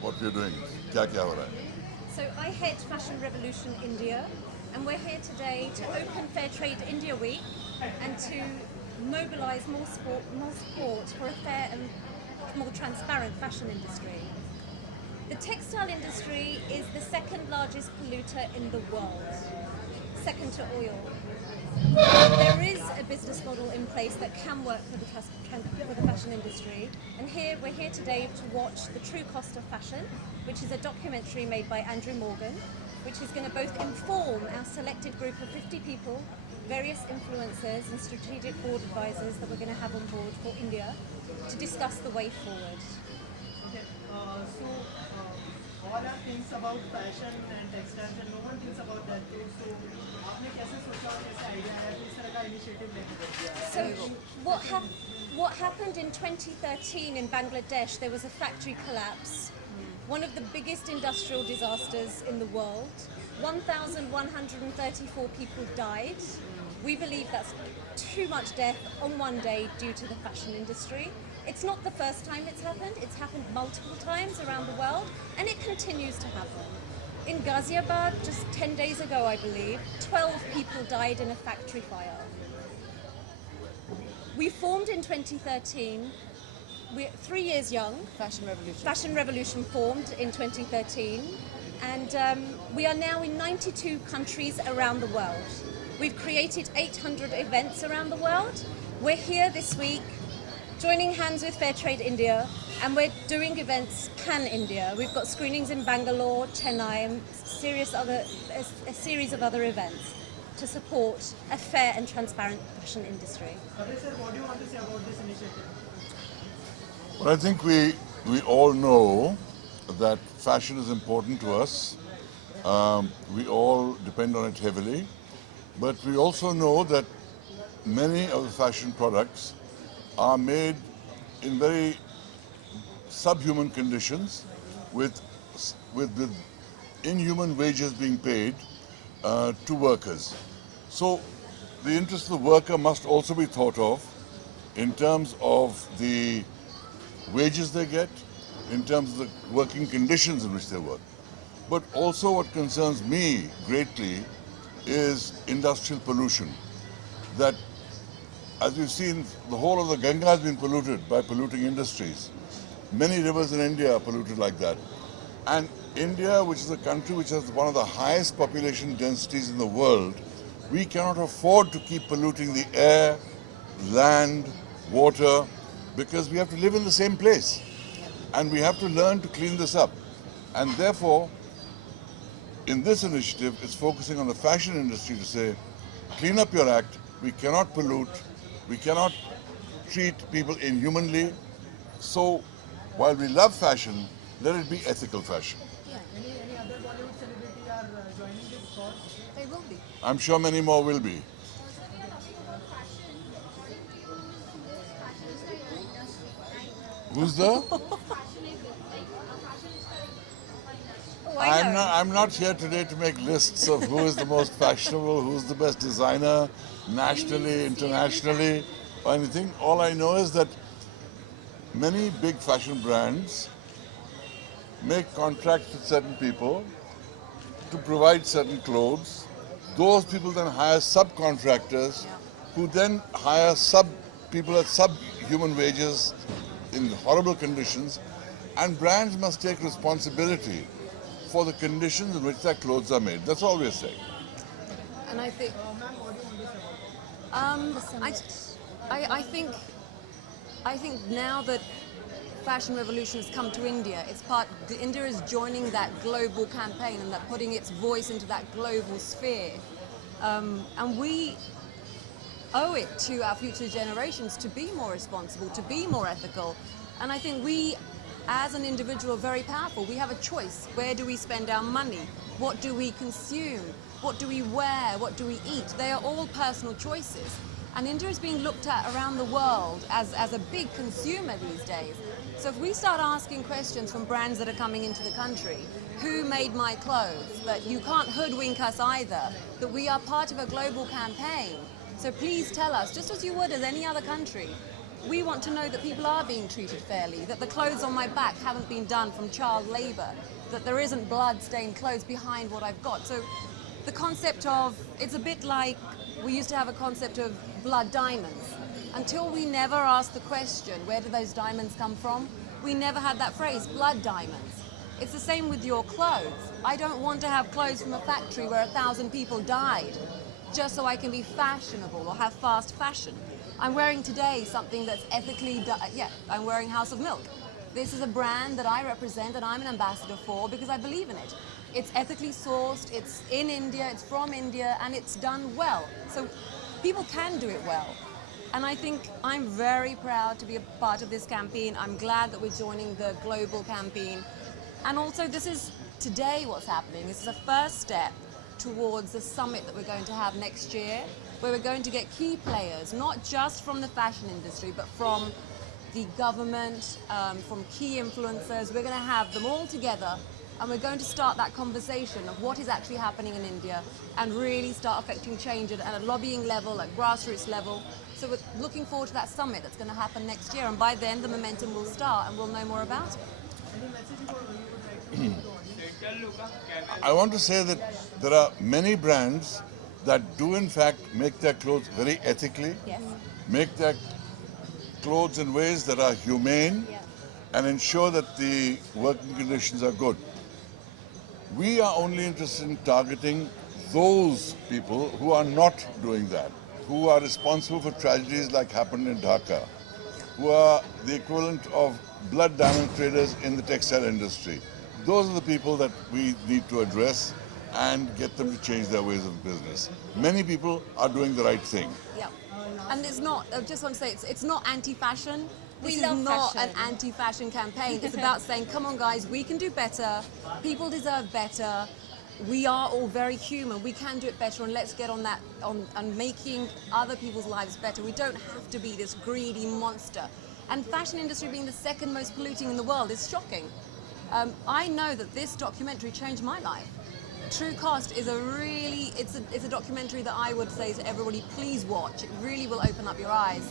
what we're doing. क्या हो रहा है? So I head Fashion Revolution India, and we're here today to open Fair Trade India Week and to mobilise more support for a fair and more transparent fashion industry. The textile industry is the second largest polluter in the world, second to oil. There is a business model in place that can work for the fashion industry, and we're here today to watch The True Cost of Fashion, which is a documentary made by Andrew Morgan, which is going to both inform our selected group of 50 people, various influencers and strategic board advisors that we're going to have on board for India to discuss the way forward. Okay, all are things about fashion and textiles and no one thinks about that too. So आपने कैसे सोचा और कैसे idea आया कि इस तरह का इनिशिएटिव लेके So what happened in 2013 in Bangladesh, there was a factory collapse, one of the biggest industrial disasters in the world. 1,134 people died. We believe that's too much death on one day due to the fashion industry. It's not the first time it's happened multiple times around the world, and it continues to happen. In Ghaziabad, just 10 days ago, I believe, 12 people died in a factory fire. We formed in 2013, we're 3 years young. Fashion Revolution formed in 2013, and we are now in 92 countries around the world. We've created 800 events around the world. We're here this week joining hands with Fair Trade India, and we're doing events pan-India. We've got screenings in Bangalore, Chennai, and a series of other events to support a fair and transparent fashion industry. Kabir sir, what do you want to say about this initiative? Well, I think we all know that fashion is important to us. We all depend on it heavily, but we also know that many of the fashion products are made in very subhuman conditions with inhuman wages being paid to workers. So the interest of the worker must also be thought of in terms of the wages they get, in terms of the working conditions in which they work. But also what concerns me greatly is industrial pollution. That, as you've seen, the whole of the Ganga has been polluted by polluting industries. Many rivers in India are polluted like that. And India, which is a country which has one of the highest population densities in the world, we cannot afford to keep polluting the air, land, water, because we have to live in the same place. And we have to learn to clean this up. And therefore, in this initiative, it's focusing on the fashion industry to say, clean up your act, we cannot pollute, we cannot treat people inhumanly. So, while we love fashion, let it be ethical fashion. Any other Bollywood celebrity are joining this cause? They will be. I'm sure many more will be. Who's the? I'm not here today to make lists of who is the most fashionable, who's the best designer, nationally, internationally, or anything. All I know is that many big fashion brands make contracts with certain people to provide certain clothes. Those people then hire subcontractors who then hire people at subhuman wages in horrible conditions, and brands must take responsibility for the conditions in which their clothes are made. That's all we're saying. And I think, Ma'am, what do you want to say about that? I think now that Fashion Revolution has come to India, India is joining that global campaign and that putting its voice into that global sphere. And we owe it to our future generations to be more responsible, to be more ethical. And I think we, as an individual, are very powerful. We have a choice. Where do we spend our money? What do we consume? What do we wear? What do we eat? They are all personal choices. And India is being looked at around the world as a big consumer these days. So if we start asking questions from brands that are coming into the country, who made my clothes? That you can't hoodwink us either, that we are part of a global campaign. So please tell us, just as you would as any other country, we want to know that people are being treated fairly, that the clothes on my back haven't been done from child labour, that there isn't blood-stained clothes behind what I've got. So the concept of, it's a bit like we used to have a concept of blood diamonds. Until we never asked the question, where do those diamonds come from? We never had that phrase, blood diamonds. It's the same with your clothes. I don't want to have clothes from a factory where 1,000 people died just so I can be fashionable or have fast fashion. I'm wearing today something that's ethically, I'm wearing House of Milk. This is a brand that I represent and I'm an ambassador for because I believe in it. It's ethically sourced, it's in India, it's from India, and it's done well. So people can do it well. And I think I'm very proud to be a part of this campaign. I'm glad that we're joining the global campaign. And also this is today what's happening. This is a first step towards the summit that we're going to have next year, where we're going to get key players, not just from the fashion industry, but from the government, from key influencers. We're going to have them all together and we're going to start that conversation of what is actually happening in India and really start affecting change at a lobbying level, at grassroots level. So we're looking forward to that summit that's going to happen next year, and by then the momentum will start and we'll know more about it. Any message for you would like to give to the audience? I want to say that there are many brands that do in fact make their clothes very ethically, Yes. make their clothes in ways that are humane, Yeah. and ensure that the working conditions are good. We are only interested in targeting those people who are not doing that, who are responsible for tragedies like happened in Dhaka, who are the equivalent of blood diamond traders in the textile industry. Those are the people that we need to address and get them to change their ways of business. Many people are doing the right thing. Yeah. And it's not, I just want to say, it's not anti-fashion. We This love is not fashion. an anti-fashion campaign. It's about saying, come on guys, we can do better. People deserve better. We are all very human. We can do it better, and let's get on that, on making other people's lives better. We don't have to be this greedy monster. And fashion industry being the second most polluting in the world is shocking. I know that this documentary changed my life. True Cost is it's a documentary that I would say to everybody, please watch. It really will open up your eyes.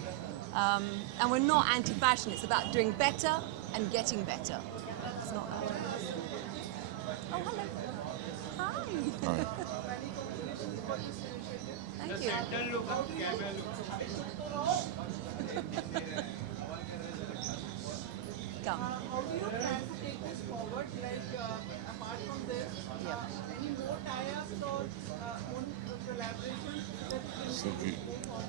And we're not anti-fashion. It's about doing better and getting better. It's not that. Oh, hello. Hi. Right. Thank you. Come. How do you plan to take this forward? Like, apart from this, any more tie-ups or collaborations that you can Suki.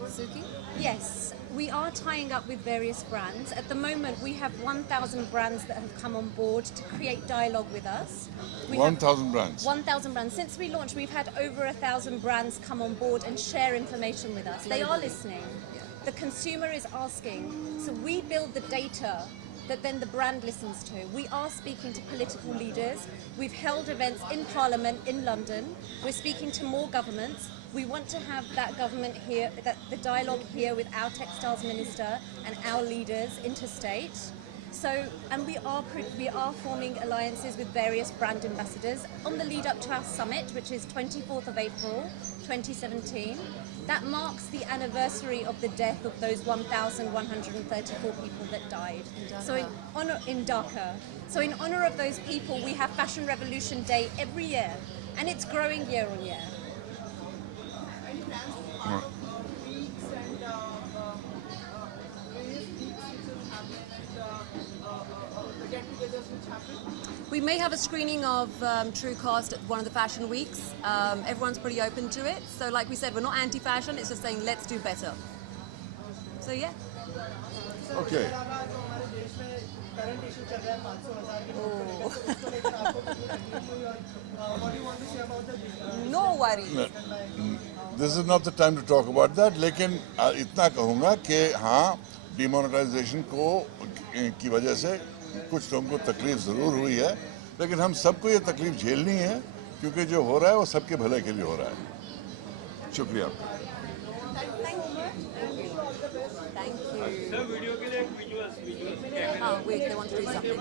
Suki? Yes, we are tying up with various brands. At the moment, we have 1,000 brands that have come on board to create dialogue with us. We have 1,000 brands. 1,000 brands. Since we launched, we've had over 1,000 brands come on board and share information with us. They are listening. The consumer is asking. So we build the data that then the brand listens to. We are speaking to political leaders. We've held events in Parliament in London. We're speaking to more governments. We want to have that government here, the dialogue here with our textiles minister and our leaders interstate. So, and we are forming alliances with various brand ambassadors on the lead up to our summit, which is 24th of April 2017. That marks the anniversary of the death of those 1,134 people that died. So in Dhaka. So in honor of those people, we have Fashion Revolution Day every year, and it's growing year on year. any plans to be part of weeks and various weeks which will happen and get-togethers which happen? We may have a screening of True Cost at one of the fashion weeks. Everyone's pretty open to it. So like we said, we're not anti-fashion, it's just saying let's do better. So yeah. Okay. जो हमारे देश में current issue चल रहा है 500,000 के note को लेकर, तो उसको लेकर आपको कुछ तकलीफ हुई और what do you want to say about the No worries. This is not the time to talk about that, लेकिन इतना कहूँगा कि हाँ, डिमोनेटाइजेशन की वजह से कुछ लोगों को तकलीफ ज़रूर हुई है, लेकिन हम सबको ये तकलीफ झेलनी है, क्योंकि जो हो रहा है वो सबके भले के लिए हो रहा है। शुक्रिया। Thank you. Oh, wait, they want to do something.